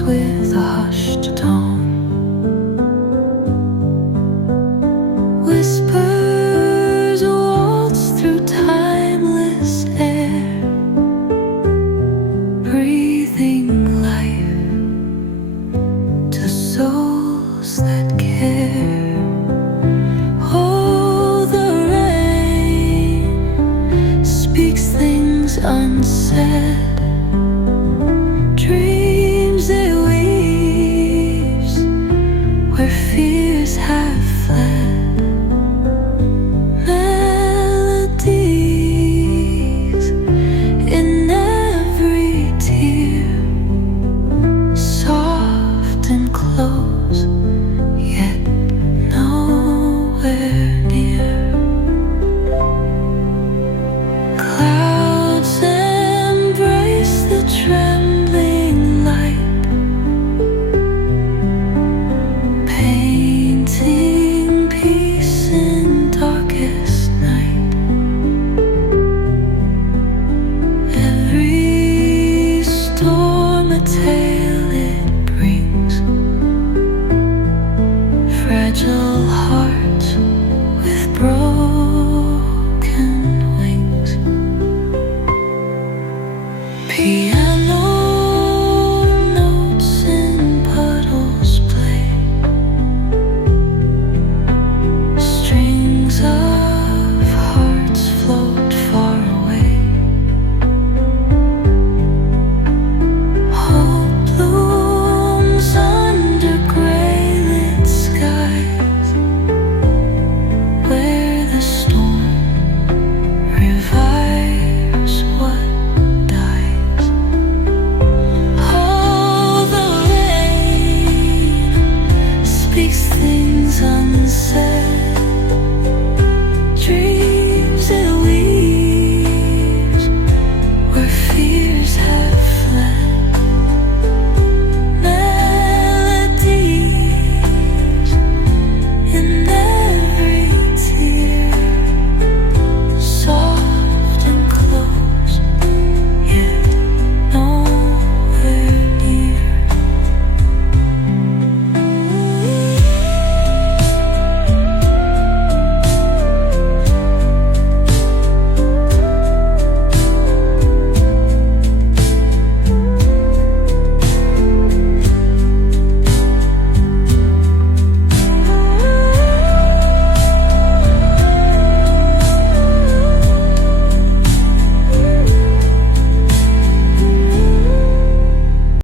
calls with a hushed tone. Whispers waltz through timeless air, breathing life to souls that care. Oh, the rain speaks things unsaid, dreams it weaves where fears have fled. Melodies in every tear, soft and close, yet nowhere near. Clouds embrace the trembling light, painting peace in darkest night. Every storm a tale